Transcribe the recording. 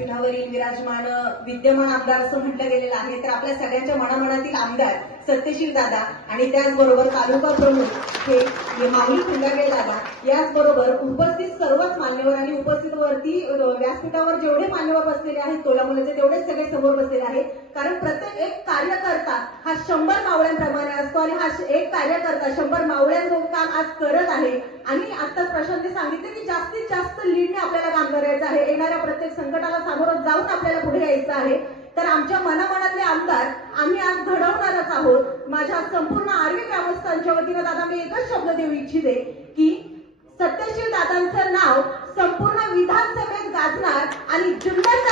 व्यासपीठावरील विराजमान विद्यमान आमदार असं म्हटलं गेलेलं आहे. तर आपल्या सगळ्यांच्या मनामनातील आमदार सत्यशील दादा आणि त्याचबरोबर तालुका प्रमुख हे माऊली फुंदागे दादा याचबरोबर उपस्थित सर्वच मान्यवर आणि उपस्थित वरती व्यासपीठावर जेवढे मान्यवर बसलेले आहेत तोलामुलाचे तेवढेच सगळे समोर बसलेले आहेत. कारण प्रत्येक एक कार्यकर्ता हा शंभर मावळ्यांप्रमाणे असतो आणि हा एक कार्यकर्ता शंभर मावळ्यांचं काम आज करत आहे. आणि आताच प्रशांतने सांगितले की जास्तीत जास्त करायचं आहे येणाऱ्या प्रत्येक संकटाला सामोरं जाऊन आपल्याला पुढे यायचं आहे. तर आमच्या मनामनातले आमदार आम्ही आज घडवणारच आहोत. माझ्या संपूर्ण आर्वी ग्रामस्थांच्या वतीनं दादा मी एकच शब्द देऊ इच्छिते की सत्यशील दादांचं नाव संपूर्ण विधानसभेत गाजणार आणि जुन्नर